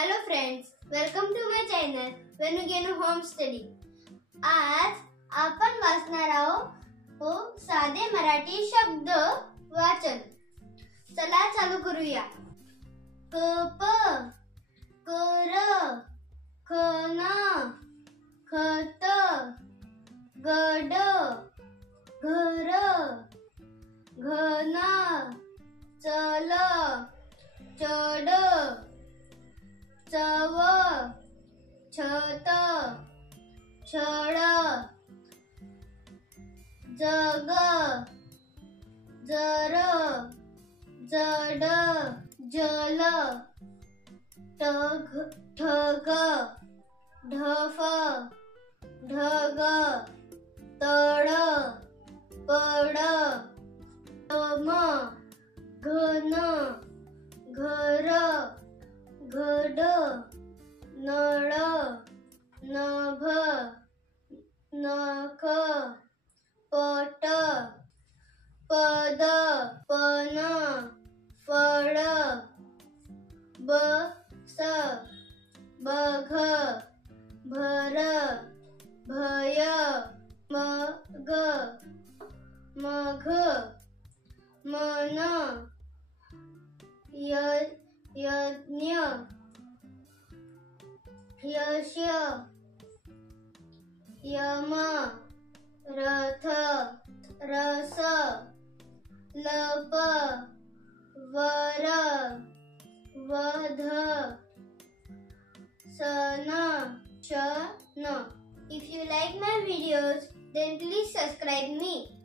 Hello friends, welcome to my channel Venu home study. आज आपण वाचणार आहोत साधे मराठी शब्द वाचन. चला चालू करूया. कप, कर, खन, खत, गड, घर, घन, चल, चढ, चव, छत, छळ, जग, जर, जड, जल, ठग, ढफ, ढग, तड, पड, तम, घन, घर, घड, नळ, नभ, नख, पट, पद, पन, फळ, बस, बघ, भर, भय, मग, मघ, मन, यज्ञ, यश, यम, रथ, रस, लप, वर, वध, सन, शन. If you like my videos, then please subscribe me.